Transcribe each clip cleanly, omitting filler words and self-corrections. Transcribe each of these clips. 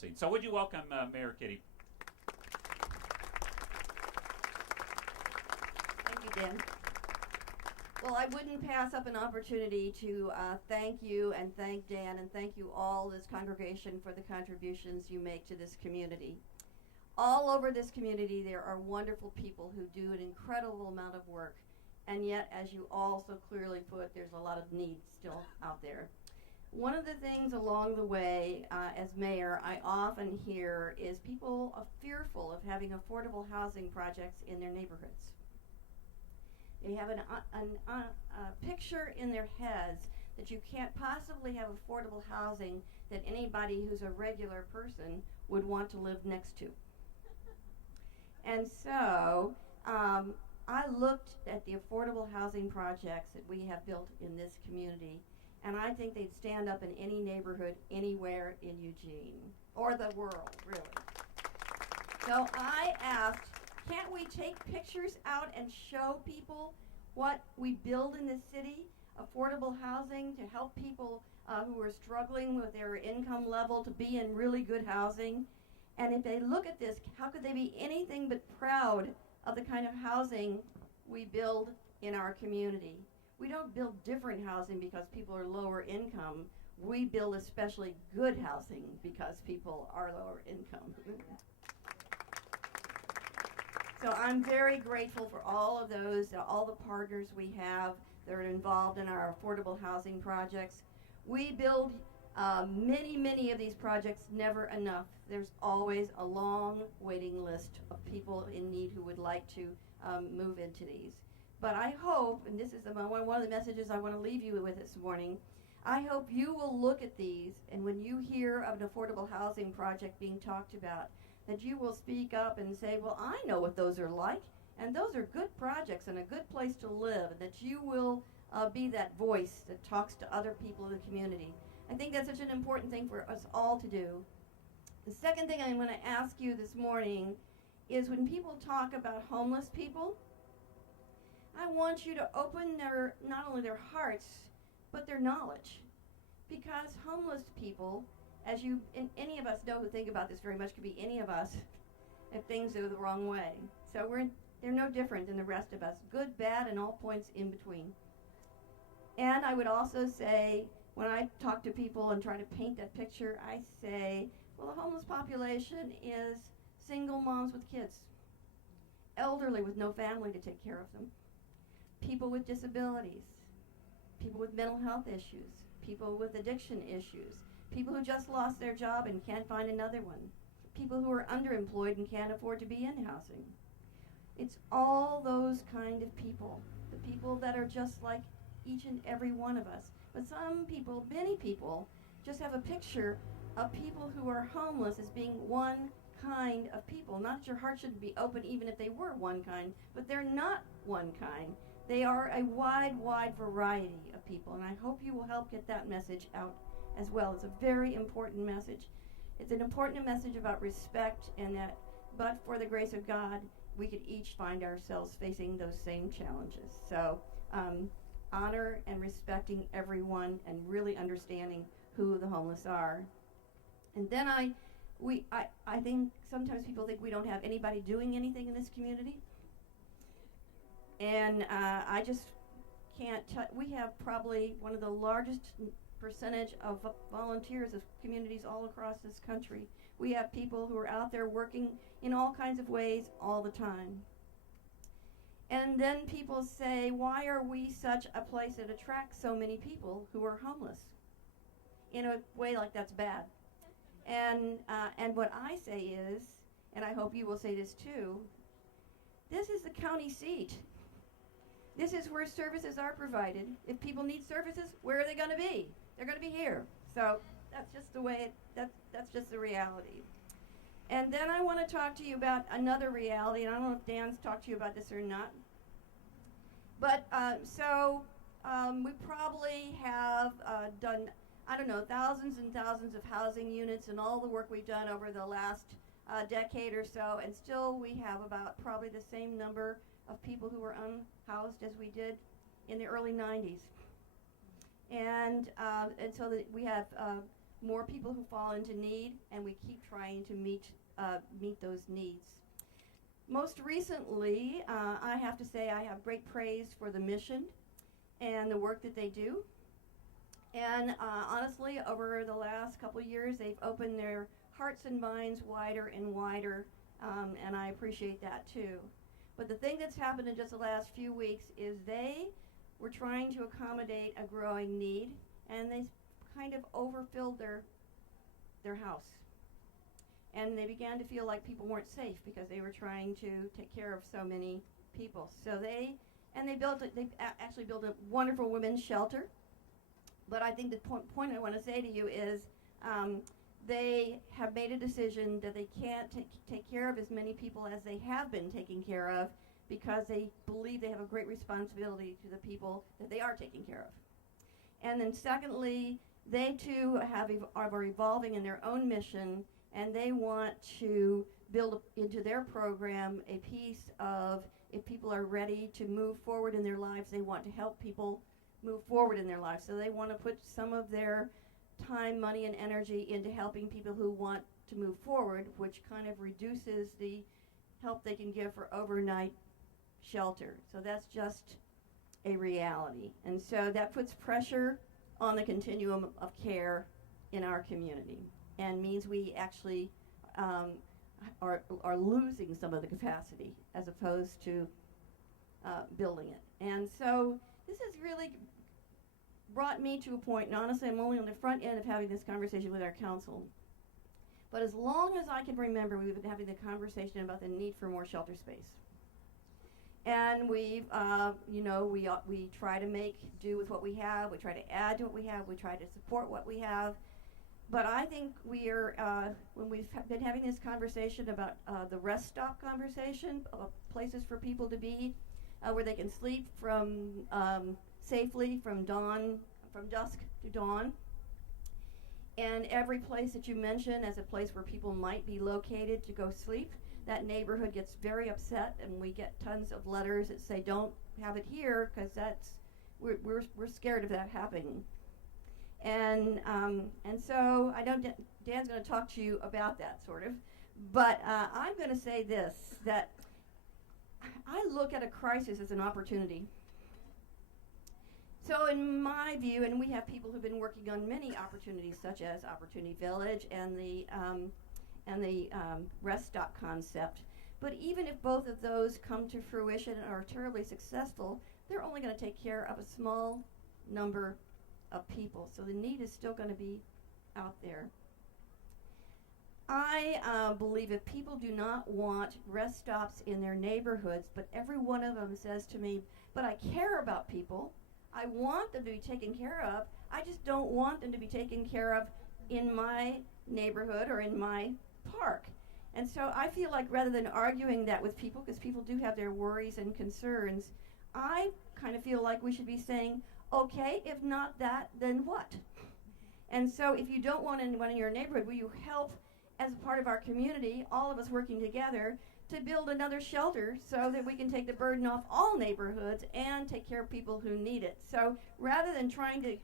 blessing. So would you welcome Mayor Kitty? Thank you, Dan. Well, I wouldn't pass up an opportunity to thank you and thank Dan and thank you all, this congregation, for the contributions you make to this community. All over this community, there are wonderful people who do an incredible amount of work, and yet, as you all so clearly put, there's a lot of need still out there. One of the things along the way, as mayor, I often hear is people are fearful of having affordable housing projects in their neighborhoods. They have a picture in their heads that you can't possibly have affordable housing that anybody who's a regular person would want to live next to. And so I looked at the affordable housing projects that we have built in this community, and I think they'd stand up in any neighborhood anywhere in Eugene, or the world, really. So I asked, can't we take pictures out and show people what we build in this city, affordable housing, to help people who are struggling with their income level to be in really good housing? And if they look at this, how could they be anything but proud of the kind of housing we build in our community? We don't build different housing because people are lower income. We build especially good housing because people are lower income. So I'm very grateful for all of those, all the partners we have that are involved in our affordable housing projects. We build many of these projects, never enough. There's always a long waiting list of people in need who would like to move into these. But I hope, and this is one of the messages I want to leave you with this morning, I hope you will look at these, and when you hear of an affordable housing project being talked about, that you will speak up and say, well, I know what those are like, and those are good projects and a good place to live, and that you will be that voice that talks to other people in the community. I think that's such an important thing for us all to do. The second thing I'm going to ask you this morning is, when people talk about homeless people, I want you to open not only their hearts, but their knowledge. Because homeless people, as any of us know who think about this very much, could be any of us if things go the wrong way. So they're no different than the rest of us, good, bad, and all points in between. And I would also say, when I talk to people and try to paint that picture, I say, well, the homeless population is single moms with kids, elderly with no family to take care of them, people with disabilities, people with mental health issues, people with addiction issues, people who just lost their job and can't find another one, people who are underemployed and can't afford to be in housing. It's all those kind of people, the people that are just like each and every one of us. But some people, many people, just have a picture of people who are homeless as being one kind of people. Not that your heart shouldn't be open even if they were one kind, but they're not one kind. They are a wide variety of people, and I hope you will help get that message out as well. It's a very important message. It's an important message about respect, and that, but for the grace of God, we could each find ourselves facing those same challenges. So honor and respecting everyone and really understanding who the homeless are. And then I think sometimes people think we don't have anybody doing anything in this community. And I just can't we have probably one of the largest percentage of volunteers of communities all across this country. We have people who are out there working in all kinds of ways all the time. And then people say, why are we such a place that attracts so many people who are homeless? In a way like that's bad. And what I say is, and I hope you will say this too, this is the county seat. This is where services are provided. If people need services, where are they going to be? They're going to be here. So that's just the way that's just the reality. And then I want to talk to you about another reality, and I don't know if Dan's talked to you about this or not. But we probably have done, I don't know, thousands and thousands of housing units and all the work we've done over the last decade or so, and still we have about probably the same number of people who were unhoused as we did in the early 90s. And so that we have more people who fall into need, and we keep trying to meet those needs. Most recently, I have to say I have great praise for the mission and the work that they do. And honestly, over the last couple of years, they've opened their hearts and minds wider and wider, and I appreciate that too. But the thing that's happened in just the last few weeks is they were trying to accommodate a growing need, and they kind of overfilled their house. And they began to feel like people weren't safe because they were trying to take care of so many people. So they actually built a wonderful women's shelter. But I think the point I want to say to you is they have made a decision that they can't take care of as many people as they have been taking care of, because they believe they have a great responsibility to the people that they are taking care of. And then secondly, they too are evolving in their own mission, and they want to build into their program a piece of, if people are ready to move forward in their lives, they want to help people move forward in their lives. So they want to put some of their time, money, and energy into helping people who want to move forward, which kind of reduces the help they can give for overnight shelter. So that's just a reality. And so that puts pressure on the continuum of care in our community, and means we actually are losing some of the capacity as opposed to building it. And so this has really brought me to a point, and honestly I'm only on the front end of having this conversation with our council, but as long as I can remember, we've been having the conversation about the need for more shelter space. And we've, we try to make do with what we have, we try to add to what we have, we try to support what we have. But I think we are, when we've been having this conversation about the rest stop conversation, places for people to be, where they can sleep from safely from dusk to dawn. And every place that you mention as a place where people might be located to go sleep, that neighborhood gets very upset, and we get tons of letters that say don't have it here, because we're scared of that happening. And so I know Dan's going to talk to you about that sort of, but I'm going to say this, that I look at a crisis as an opportunity. So in my view, and we have people who've been working on many opportunities, such as Opportunity Village and the rest stop concept, but even if both of those come to fruition and are terribly successful, they're only going to take care of a small number of people. So the need is still going to be out there. I believe if people do not want rest stops in their neighborhoods, but every one of them says to me, but I care about people, I want them to be taken care of, I just don't want them to be taken care of in my neighborhood or in my park. And so I feel like rather than arguing that with people, because people do have their worries and concerns, I kind of feel like we should be saying, okay, if not that, then what? And so if you don't want anyone in your neighborhood, will you help as a part of our community, all of us working together, to build another shelter so that we can take the burden off all neighborhoods and take care of people who need it. So rather than trying to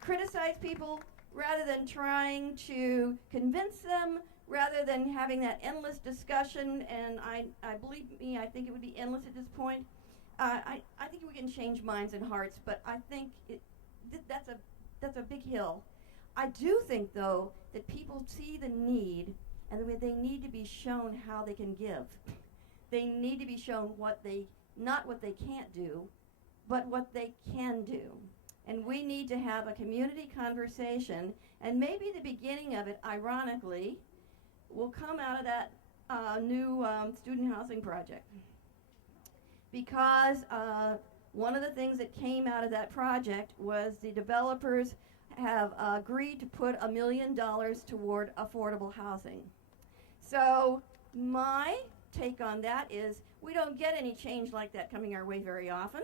criticize people, rather than trying to convince them, rather than having that endless discussion, and I believe me, I think it would be endless at this point, I think we can change minds and hearts, but I think that's a big hill. I do think, though, that people see the need, and they need to be shown how they can give. They need to be shown not what they can't do, but what they can do. And we need to have a community conversation, and maybe the beginning of it, ironically, will come out of that new student housing project. Because one of the things that came out of that project was the developers have agreed to put $1 million toward affordable housing. So my take on that is we don't get any change like that coming our way very often.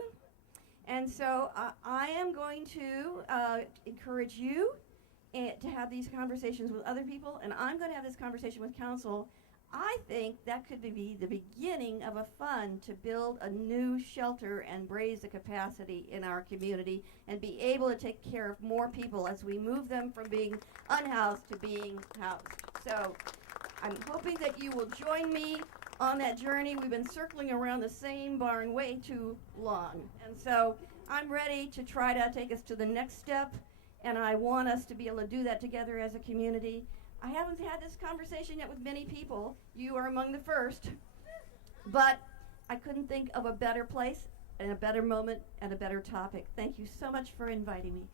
And so I am going to encourage you to have these conversations with other people, and I'm going to have this conversation with council. I think that could be the beginning of a fund to build a new shelter and raise the capacity in our community and be able to take care of more people as we move them from being unhoused to being housed. So I'm hoping that you will join me on that journey. We've been circling around the same barn way too long. And so I'm ready to try to take us to the next step, and I want us to be able to do that together as a community. I haven't had this conversation yet with many people. You are among the first. But I couldn't think of a better place and a better moment and a better topic. Thank you so much for inviting me.